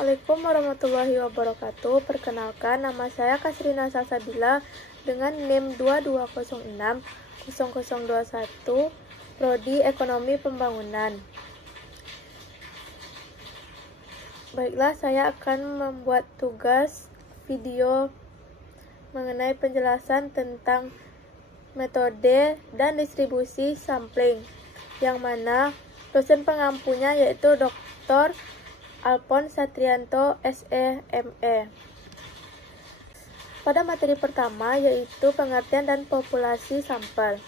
Assalamualaikum warahmatullahi wabarakatuh. Perkenalkan, nama saya Kasrina Salsabila dengan NIM 22060021, Prodi Ekonomi Pembangunan. Baiklah, saya akan membuat tugas video mengenai penjelasan tentang metode dan distribusi sampling, yang mana dosen pengampunya yaitu Dr. Alphonse Satrianto, SE.ME. Pada materi pertama yaitu pengertian dan populasi sampel.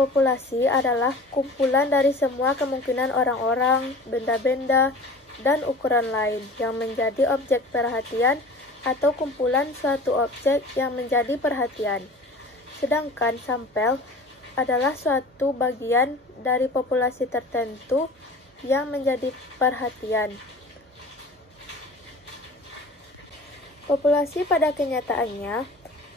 Populasi adalah kumpulan dari semua kemungkinan orang-orang, benda-benda, dan ukuran lain yang menjadi objek perhatian atau kumpulan suatu objek yang menjadi perhatian. Sedangkan sampel adalah suatu bagian dari populasi tertentu yang menjadi perhatian. Populasi pada kenyataannya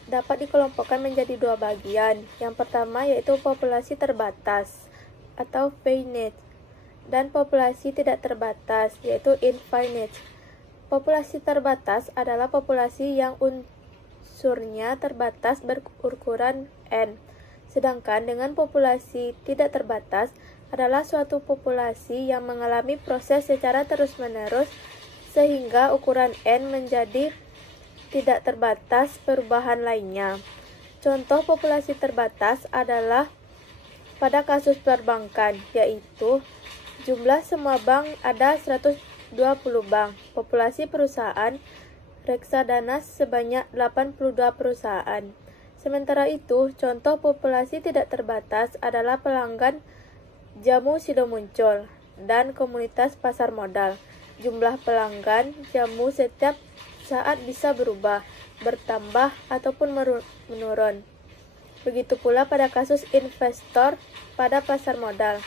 dapat dikelompokkan menjadi dua bagian. Yang pertama yaitu populasi terbatas atau finite, dan populasi tidak terbatas yaitu infinite. Populasi terbatas adalah populasi yang unsurnya terbatas berukuran N. Sedangkan dengan populasi tidak terbatas adalah suatu populasi yang mengalami proses secara terus-menerus sehingga ukuran N menjadi tidak terbatas perubahan lainnya. Contoh populasi terbatas adalah pada kasus perbankan, yaitu jumlah semua bank ada 120 bank, populasi perusahaan reksadana sebanyak 82 perusahaan. Sementara itu, contoh populasi tidak terbatas adalah pelanggan jamu Sido Muncul dan komunitas pasar modal. Jumlah pelanggan jamu setiap saat bisa berubah, bertambah ataupun menurun. Begitu pula pada kasus investor pada pasar modal.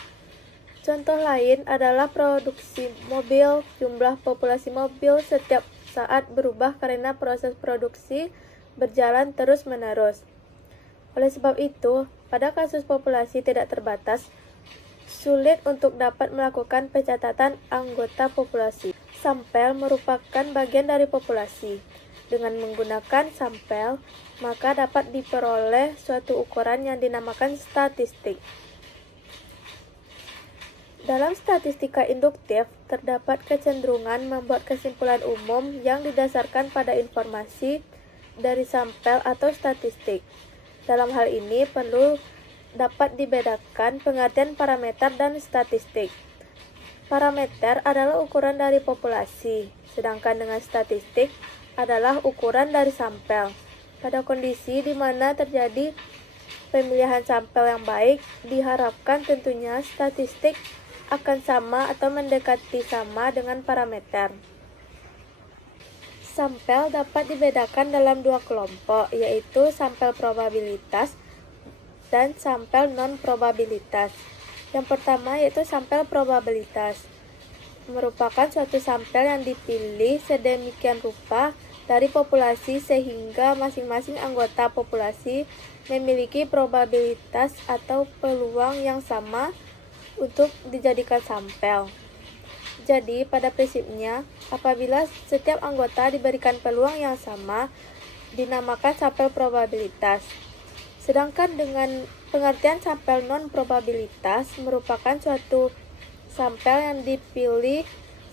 Contoh lain adalah produksi mobil. Jumlah populasi mobil setiap saat berubah karena proses produksi berjalan terus-menerus. Oleh sebab itu, pada kasus populasi tidak terbatas, sulit untuk dapat melakukan pencatatan anggota populasi. Sampel merupakan bagian dari populasi. Dengan menggunakan sampel, maka dapat diperoleh suatu ukuran yang dinamakan statistik. Dalam statistika induktif, terdapat kecenderungan membuat kesimpulan umum yang didasarkan pada informasi dari sampel atau statistik. Dalam hal ini perlu dapat dibedakan pengertian parameter dan statistik. Parameter adalah ukuran dari populasi, sedangkan dengan statistik adalah ukuran dari sampel. Pada kondisi di mana terjadi pemilihan sampel yang baik, diharapkan tentunya statistik akan sama atau mendekati sama dengan parameter. Sampel dapat dibedakan dalam dua kelompok, yaitu sampel probabilitas dan sampel non-probabilitas. Yang pertama yaitu sampel probabilitas. Merupakan suatu sampel yang dipilih sedemikian rupa dari populasi sehingga masing-masing anggota populasi memiliki probabilitas atau peluang yang sama untuk dijadikan sampel. Jadi, pada prinsipnya, apabila setiap anggota diberikan peluang yang sama, dinamakan sampel probabilitas. Sedangkan dengan pengertian sampel non-probabilitas merupakan suatu sampel yang dipilih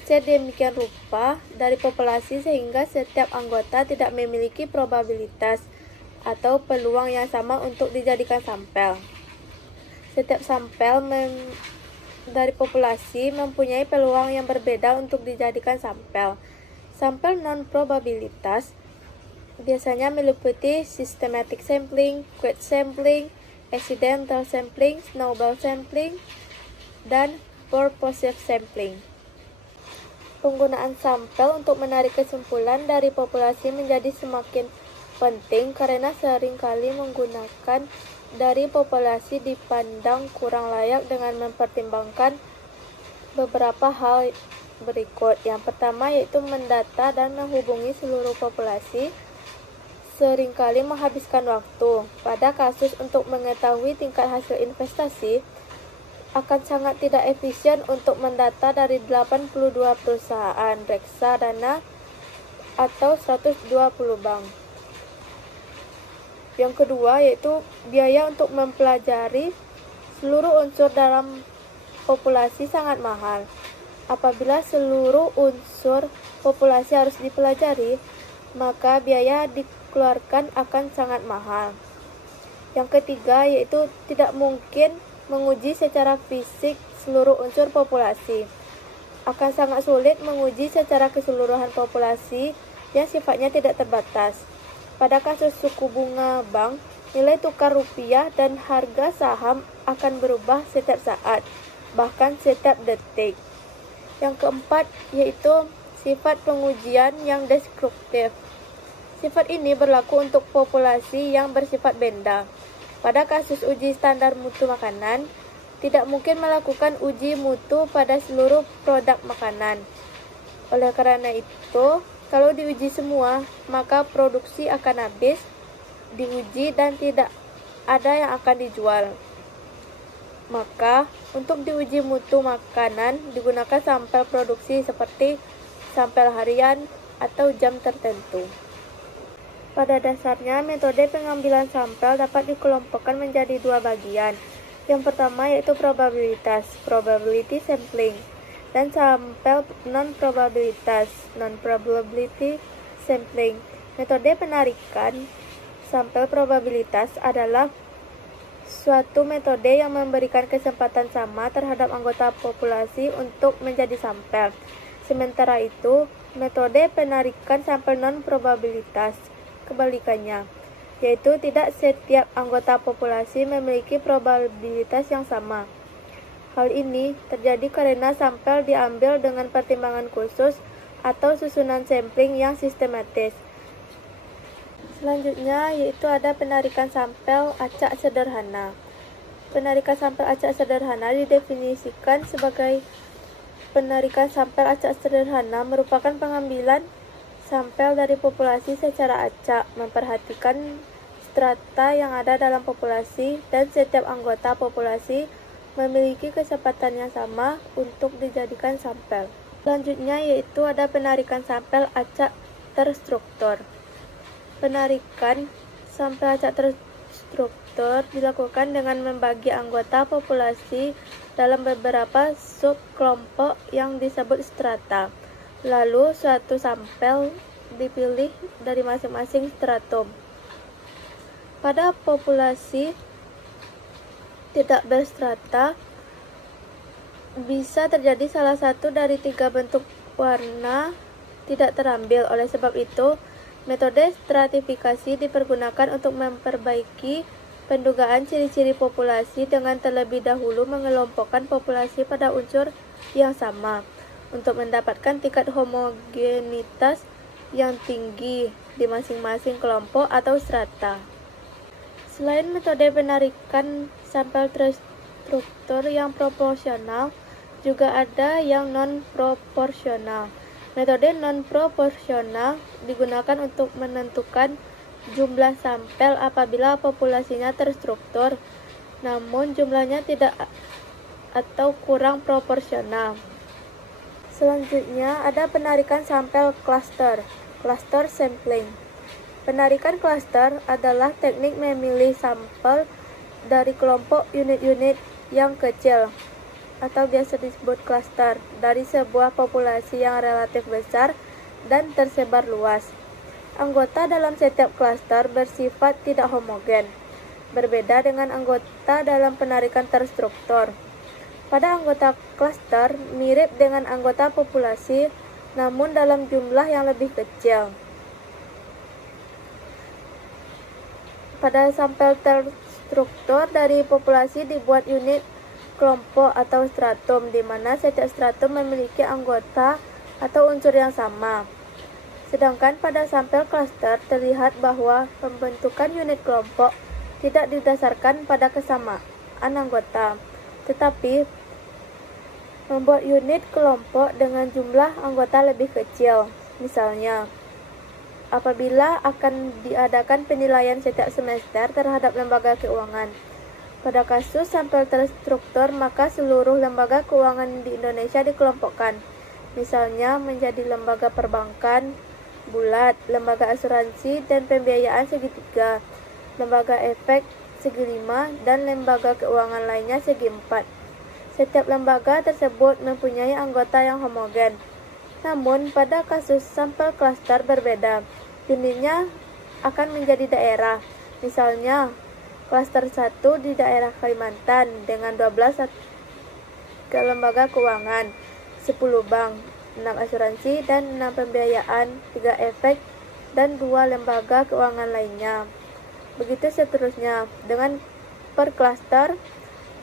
sedemikian rupa dari populasi sehingga setiap anggota tidak memiliki probabilitas atau peluang yang sama untuk dijadikan sampel. Setiap sampel dari populasi mempunyai peluang yang berbeda untuk dijadikan sampel. Sampel non-probabilitas biasanya meliputi systematic sampling, queued sampling, accidental sampling, snowball sampling, dan purposive sampling. Penggunaan sampel untuk menarik kesimpulan dari populasi menjadi semakin penting karena seringkali menggunakan dari populasi dipandang kurang layak dengan mempertimbangkan beberapa hal berikut. Yang pertama yaitu mendata dan menghubungi seluruh populasi seringkali menghabiskan waktu. Pada kasus untuk mengetahui tingkat hasil investasi akan sangat tidak efisien untuk mendata dari 82 perusahaan reksadana atau 120 bank. Yang kedua yaitu biaya untuk mempelajari seluruh unsur dalam populasi sangat mahal. Apabila seluruh unsur populasi harus dipelajari, maka biaya dikeluarkan akan sangat mahal. Yang ketiga yaitu tidak mungkin menguji secara fisik seluruh unsur populasi. Akan sangat sulit menguji secara keseluruhan populasi yang sifatnya tidak terbatas. Pada kasus suku bunga bank, nilai tukar rupiah dan harga saham akan berubah setiap saat, bahkan setiap detik. Yang keempat yaitu sifat pengujian yang deskriptif. Sifat ini berlaku untuk populasi yang bersifat benda. Pada kasus uji standar mutu makanan, tidak mungkin melakukan uji mutu pada seluruh produk makanan. Oleh karena itu, kalau diuji semua, maka produksi akan habis diuji dan tidak ada yang akan dijual. Maka, untuk diuji mutu makanan digunakan sampel produksi seperti sampel harian atau jam tertentu. Pada dasarnya, metode pengambilan sampel dapat dikelompokkan menjadi dua bagian. Yang pertama yaitu probabilitas, probability sampling, dan sampel non-probabilitas, non-probability sampling. Metode penarikan sampel probabilitas adalah suatu metode yang memberikan kesempatan sama terhadap anggota populasi untuk menjadi sampel. Sementara itu, metode penarikan sampel non-probabilitas kebalikannya, yaitu tidak setiap anggota populasi memiliki probabilitas yang sama. Hal ini terjadi karena sampel diambil dengan pertimbangan khusus atau susunan sampling yang sistematis. Selanjutnya yaitu ada penarikan sampel acak sederhana. Penarikan sampel acak sederhana didefinisikan sebagai penarikan sampel acak sederhana merupakan pengambilan sampel dari populasi secara acak, memperhatikan strata yang ada dalam populasi dan setiap anggota populasi memiliki kesempatan yang sama untuk dijadikan sampel. Selanjutnya yaitu ada penarikan sampel acak terstruktur. Penarikan sampel acak terstruktur dilakukan dengan membagi anggota populasi dalam beberapa subkelompok yang disebut strata. Lalu suatu sampel dipilih dari masing-masing stratum. Pada populasi tidak berstrata, bisa terjadi salah satu dari tiga bentuk warna tidak terambil. Oleh sebab itu, metode stratifikasi dipergunakan untuk memperbaiki pendugaan ciri-ciri populasi dengan terlebih dahulu mengelompokkan populasi pada unsur yang sama, untuk mendapatkan tingkat homogenitas yang tinggi di masing-masing kelompok atau strata. Selain metode penarikan sampel terstruktur yang proporsional, juga ada yang non-proporsional. Metode non-proporsional digunakan untuk menentukan jumlah sampel apabila populasinya terstruktur, namun jumlahnya tidak atau kurang proporsional. Selanjutnya ada penarikan sampel cluster, cluster sampling. Penarikan cluster adalah teknik memilih sampel dari kelompok unit-unit yang kecil atau biasa disebut cluster dari sebuah populasi yang relatif besar dan tersebar luas. Anggota dalam setiap cluster bersifat tidak homogen, berbeda dengan anggota dalam penarikan terstruktur. Pada anggota cluster mirip dengan anggota populasi, namun dalam jumlah yang lebih kecil. Pada sampel terstruktur dari populasi dibuat unit kelompok atau stratum, di mana setiap stratum memiliki anggota atau unsur yang sama. Sedangkan pada sampel cluster terlihat bahwa pembentukan unit kelompok tidak didasarkan pada kesamaan anggota, tetapi membuat unit kelompok dengan jumlah anggota lebih kecil. Misalnya, apabila akan diadakan penilaian setiap semester terhadap lembaga keuangan, Pada kasus sampel terstruktur, maka seluruh lembaga keuangan di Indonesia dikelompokkan. Misalnya menjadi lembaga perbankan, bulat, lembaga asuransi dan pembiayaan segitiga, lembaga efek segi 5, dan lembaga keuangan lainnya segi 4. Setiap lembaga tersebut mempunyai anggota yang homogen. Namun, pada kasus sampel klaster berbeda, unitnya akan menjadi daerah. Misalnya, klaster 1 di daerah Kalimantan dengan 12 lembaga keuangan, 10 bank, 6 asuransi, dan 6 pembiayaan, 3 efek, dan 2 lembaga keuangan lainnya. Begitu seterusnya. Dengan per klaster,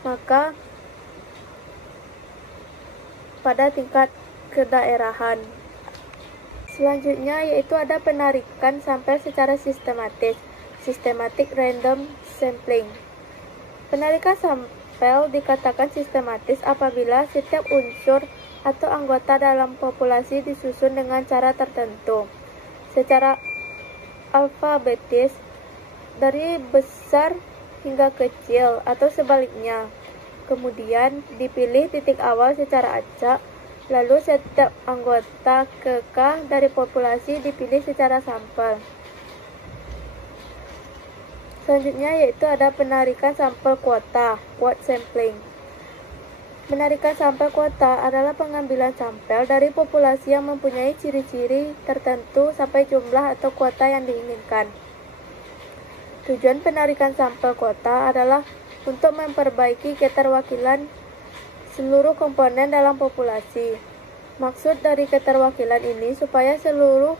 maka pada tingkat kedaerahan. Selanjutnya yaitu ada penarikan sampel secara sistematis, systematic random sampling. Penarikan sampel dikatakan sistematis apabila setiap unsur atau anggota dalam populasi disusun dengan cara tertentu, secara alfabetis, dari besar hingga kecil atau sebaliknya. Kemudian dipilih titik awal secara acak, lalu setiap anggota kekah dari populasi dipilih secara sampel. Selanjutnya yaitu ada penarikan sampel kuota, quote sampling. Penarikan sampel kuota adalah pengambilan sampel dari populasi yang mempunyai ciri-ciri tertentu sampai jumlah atau kuota yang diinginkan. Tujuan penarikan sampel kuota adalah untuk memperbaiki keterwakilan seluruh komponen dalam populasi. Maksud dari keterwakilan ini supaya seluruh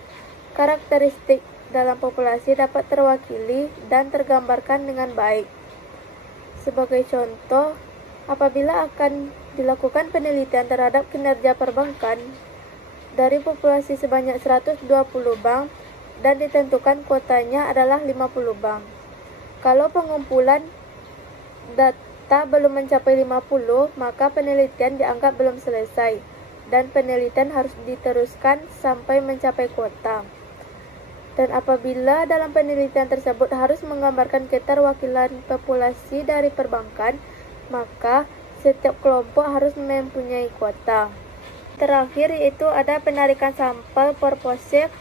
karakteristik dalam populasi dapat terwakili dan tergambarkan dengan baik. Sebagai contoh, apabila akan dilakukan penelitian terhadap kinerja perbankan dari populasi sebanyak 120 bank dan ditentukan kuotanya adalah 50 bank. Kalau pengumpulan data belum mencapai 50, maka penelitian dianggap belum selesai dan penelitian harus diteruskan sampai mencapai kuota. Dan apabila dalam penelitian tersebut harus menggambarkan keterwakilan populasi dari perbankan, maka setiap kelompok harus mempunyai kuota. Terakhir yaitu ada penarikan sampel purposive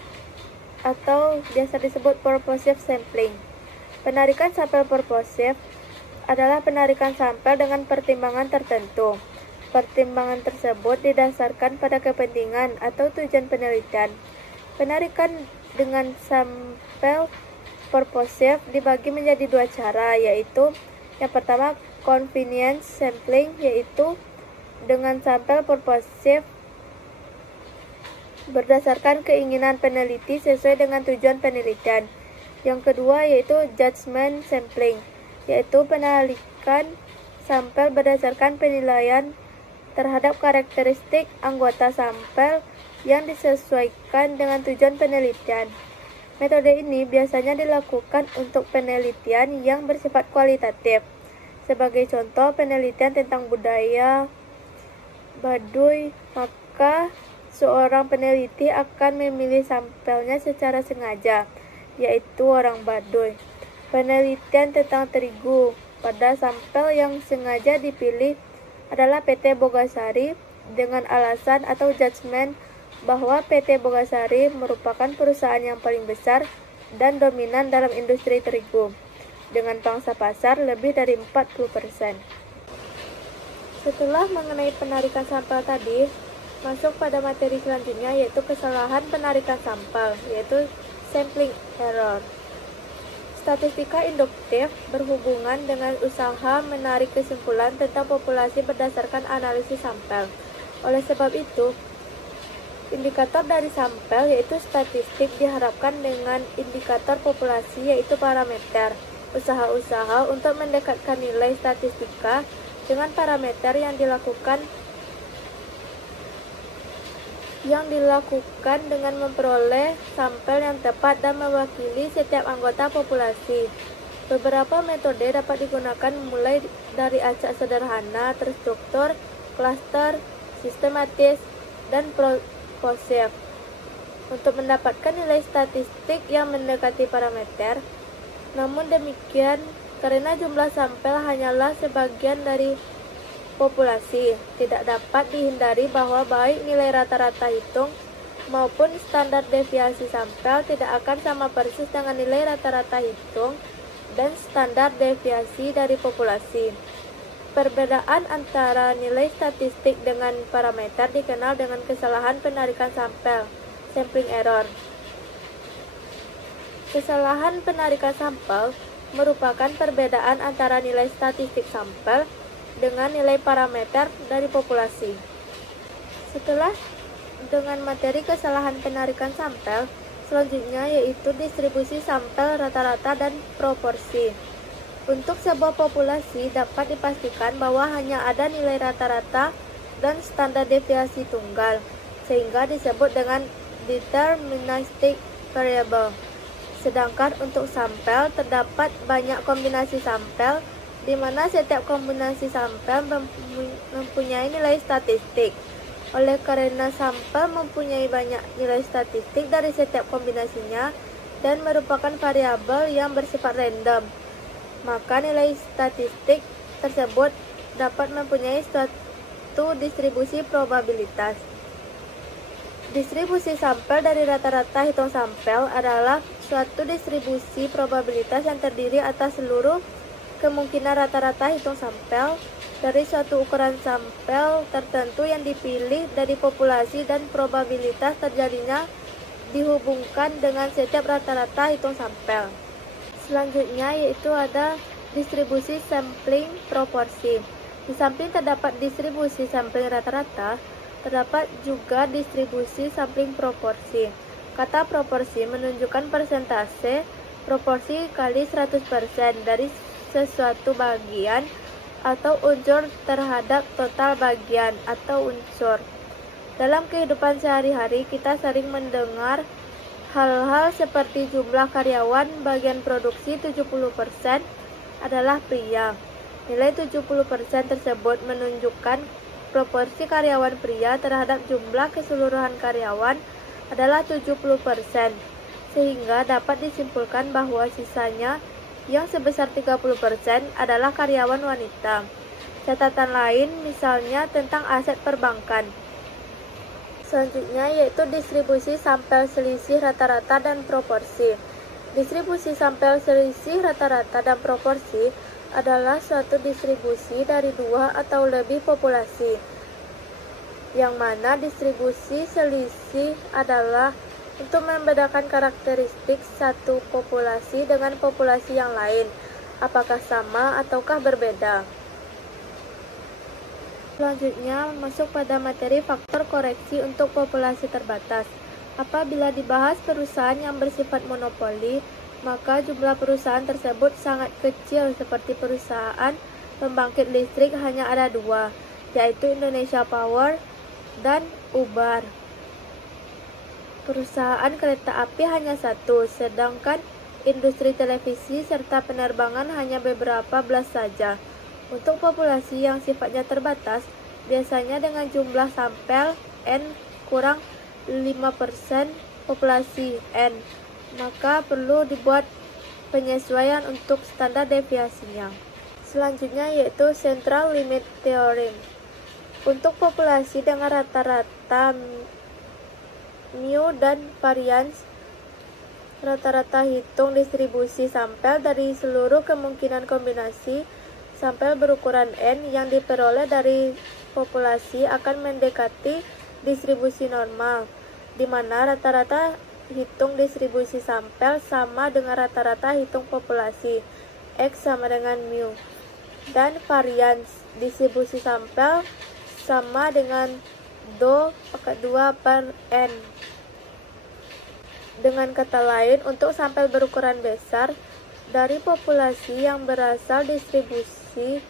atau biasa disebut purposive sampling. Penarikan sampel purposive adalah penarikan sampel dengan pertimbangan tertentu. Pertimbangan tersebut didasarkan pada kepentingan atau tujuan penelitian. Penarikan dengan sampel purposive dibagi menjadi dua cara, yaitu yang pertama convenience sampling, yaitu dengan sampel purposive berdasarkan keinginan peneliti sesuai dengan tujuan penelitian. Yang kedua yaitu judgment sampling, yaitu penarikan sampel berdasarkan penilaian terhadap karakteristik anggota sampel yang disesuaikan dengan tujuan penelitian. Metode ini biasanya dilakukan untuk penelitian yang bersifat kualitatif. Sebagai contoh, penelitian tentang budaya Baduy, maka seorang peneliti akan memilih sampelnya secara sengaja, yaitu orang Baduy. Penelitian tentang terigu, pada sampel yang sengaja dipilih adalah PT Bogasari dengan alasan atau judgement bahwa PT Bogasari merupakan perusahaan yang paling besar dan dominan dalam industri terigu, dengan pangsa pasar lebih dari 40%. Setelah mengenai penarikan sampel tadi, masuk pada materi selanjutnya yaitu kesalahan penarikan sampel, yaitu sampling error. Statistika induktif berhubungan dengan usaha menarik kesimpulan tentang populasi berdasarkan analisis sampel. Oleh sebab itu, indikator dari sampel yaitu statistik diharapkan dengan indikator populasi yaitu parameter. Usaha-usaha untuk mendekatkan nilai statistika dengan parameter yang dilakukan dengan memperoleh sampel yang tepat dan mewakili setiap anggota populasi. Beberapa metode dapat digunakan mulai dari acak sederhana, terstruktur, klaster, sistematis, dan purposive. Untuk mendapatkan nilai statistik yang mendekati parameter, namun demikian Karena jumlah sampel hanyalah sebagian dari populasi, tidak dapat dihindari bahwa baik nilai rata-rata hitung maupun standar deviasi sampel tidak akan sama persis dengan nilai rata-rata hitung dan standar deviasi dari populasi. Perbedaan antara nilai statistik dengan parameter dikenal dengan kesalahan penarikan sampel, sampling error. Kesalahan penarikan sampel merupakan perbedaan antara nilai statistik sampel dengan nilai parameter dari populasi. Setelah dengan materi kesalahan penarikan sampel, selanjutnya yaitu distribusi sampel rata-rata dan proporsi. Untuk sebuah populasi dapat dipastikan bahwa hanya ada nilai rata-rata dan standar deviasi tunggal, sehingga disebut dengan deterministic variable. Sedangkan untuk sampel terdapat banyak kombinasi sampel, di mana setiap kombinasi sampel mempunyai nilai statistik. Oleh karena sampel mempunyai banyak nilai statistik dari setiap kombinasinya dan merupakan variabel yang bersifat random, maka nilai statistik tersebut dapat mempunyai suatu distribusi probabilitas. Distribusi sampel dari rata-rata hitung sampel adalah suatu distribusi probabilitas yang terdiri atas seluruh kemungkinan rata-rata hitung sampel dari suatu ukuran sampel tertentu yang dipilih dari populasi dan probabilitas terjadinya dihubungkan dengan setiap rata-rata hitung sampel. Selanjutnya yaitu ada distribusi sampling proporsi. Di samping terdapat distribusi sampling rata-rata, terdapat juga distribusi sampling proporsi. Kata proporsi menunjukkan persentase proporsi kali 100% dari sesuatu bagian atau unsur terhadap total bagian atau unsur. Dalam kehidupan sehari-hari kita sering mendengar hal-hal seperti jumlah karyawan bagian produksi 70% adalah pria. Nilai 70% tersebut menunjukkan proporsi karyawan pria terhadap jumlah keseluruhan karyawan adalah 70%, sehingga dapat disimpulkan bahwa sisanya yang sebesar 30% adalah karyawan wanita. Catatan lain misalnya tentang aset perbankan. Selanjutnya yaitu distribusi sampel selisih rata-rata dan proporsi. Distribusi sampel selisih rata-rata dan proporsi adalah suatu distribusi dari dua atau lebih populasi, yang mana distribusi selisih adalah untuk membedakan karakteristik satu populasi dengan populasi yang lain, apakah sama ataukah berbeda. Selanjutnya masuk pada materi faktor koreksi untuk populasi terbatas. Apabila dibahas perusahaan yang bersifat monopoli, maka jumlah perusahaan tersebut sangat kecil, seperti perusahaan pembangkit listrik hanya ada dua, yaitu Indonesia Power dan Ubar. Perusahaan kereta api hanya satu, sedangkan industri televisi serta penerbangan hanya beberapa belas saja. Untuk populasi yang sifatnya terbatas, biasanya dengan jumlah sampel N kurang 5% populasi N, maka perlu dibuat penyesuaian untuk standar deviasinya. Selanjutnya yaitu Central Limit Theorem. Untuk populasi dengan rata-rata mu dan varians rata-rata hitung distribusi sampel dari seluruh kemungkinan kombinasi sampel berukuran N yang diperoleh dari populasi akan mendekati distribusi normal, di mana rata-rata hitung distribusi sampel sama dengan rata-rata hitung populasi, X sama dengan mu, dan varians distribusi sampel sama dengan 2/N. Dengan kata lain, untuk sampel berukuran besar dari populasi yang berasal distribusi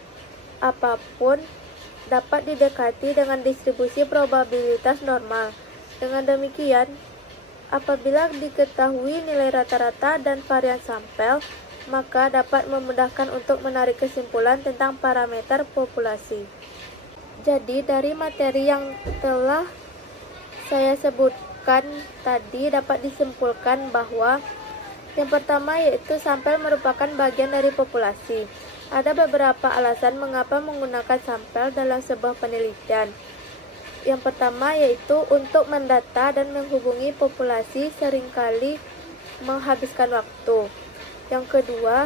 apapun dapat didekati dengan distribusi probabilitas normal. Dengan demikian, apabila diketahui nilai rata-rata dan varian sampel, maka dapat memudahkan untuk menarik kesimpulan tentang parameter populasi. Jadi, dari materi yang telah saya sebutkan tadi dapat disimpulkan bahwa Yang pertama yaitu sampel merupakan bagian dari populasi. Ada beberapa alasan mengapa menggunakan sampel dalam sebuah penelitian. Yang pertama yaitu untuk mendata dan menghubungi populasi seringkali menghabiskan waktu. Yang kedua,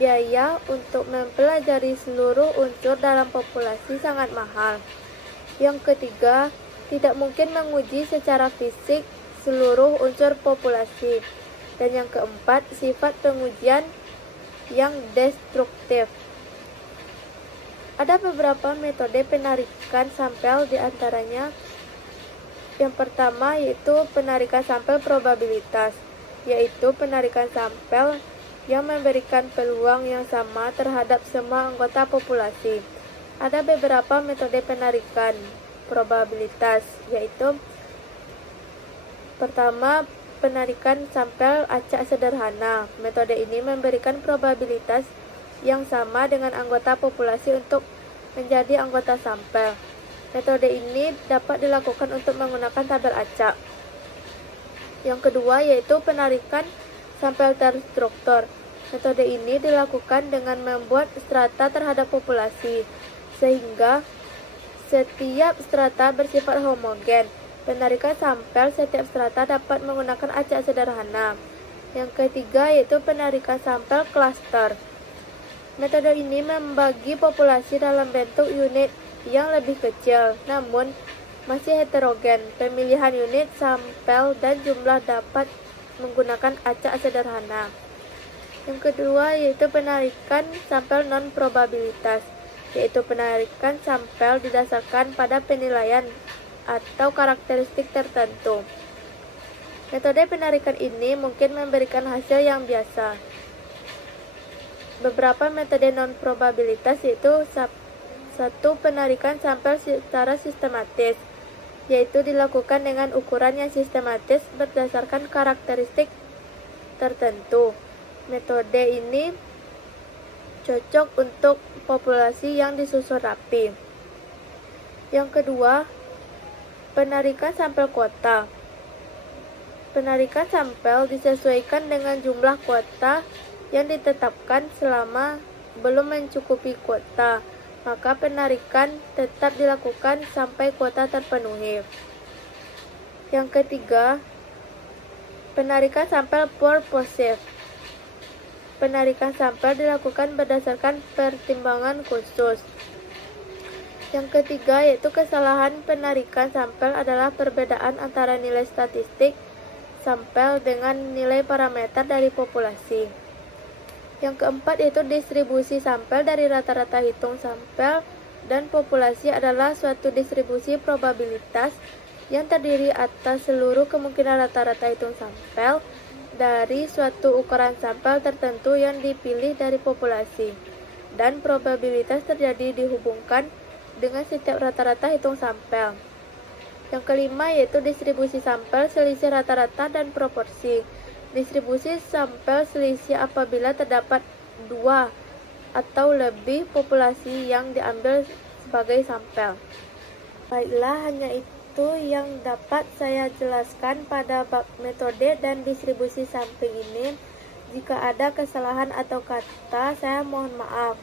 biaya untuk mempelajari seluruh unsur dalam populasi sangat mahal. Yang ketiga, tidak mungkin menguji secara fisik seluruh unsur populasi. Dan yang keempat, sifat pengujian yang destruktif. Ada beberapa metode penarikan sampel, di antaranya yang pertama yaitu penarikan sampel probabilitas, yaitu penarikan sampel yang memberikan peluang yang sama terhadap semua anggota populasi. Ada beberapa metode penarikan probabilitas, yaitu pertama, penarikan sampel acak sederhana. Metode ini memberikan probabilitas yang sama dengan anggota populasi untuk menjadi anggota sampel. Metode ini dapat dilakukan untuk menggunakan tabel acak. Yang kedua yaitu penarikan sampel terstruktur. Metode ini dilakukan dengan membuat strata terhadap populasi, sehingga setiap strata bersifat homogen. Penarikan sampel setiap strata dapat menggunakan acak sederhana. Yang ketiga yaitu penarikan sampel klaster. Metode ini membagi populasi dalam bentuk unit yang lebih kecil, namun masih heterogen. Pemilihan unit sampel dan jumlah dapat menggunakan acak sederhana. Yang kedua yaitu penarikan sampel non-probabilitas, yaitu penarikan sampel didasarkan pada penilaian atau karakteristik tertentu. Metode penarikan ini mungkin memberikan hasil yang biasa. Beberapa metode non-probabilitas yaitu satu, penarikan sampel secara sistematis, yaitu dilakukan dengan ukuran yang sistematis berdasarkan karakteristik tertentu. Metode ini cocok untuk populasi yang disusun rapi. Yang kedua, penarikan sampel kuota. Penarikan sampel disesuaikan dengan jumlah kuota yang ditetapkan. Selama belum mencukupi kuota, maka penarikan tetap dilakukan sampai kuota terpenuhi. Yang ketiga, penarikan sampel purposive. Penarikan sampel dilakukan berdasarkan pertimbangan khusus. Yang ketiga yaitu kesalahan penarikan sampel adalah perbedaan antara nilai statistik sampel dengan nilai parameter dari populasi. Yang keempat yaitu distribusi sampel dari rata-rata hitung sampel dan populasi adalah suatu distribusi probabilitas yang terdiri atas seluruh kemungkinan rata-rata hitung sampel dari suatu ukuran sampel tertentu yang dipilih dari populasi, dan probabilitas terjadi dihubungkan dengan setiap rata-rata hitung sampel. Yang kelima yaitu distribusi sampel selisih rata-rata dan proporsi. Distribusi sampel selisih apabila terdapat dua atau lebih populasi yang diambil sebagai sampel. Baiklah, hanya itu yang dapat saya jelaskan pada bab metode dan distribusi sampling ini. Jika ada kesalahan atau kata, saya mohon maaf.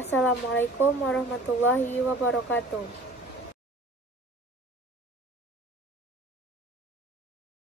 Assalamualaikum warahmatullahi wabarakatuh.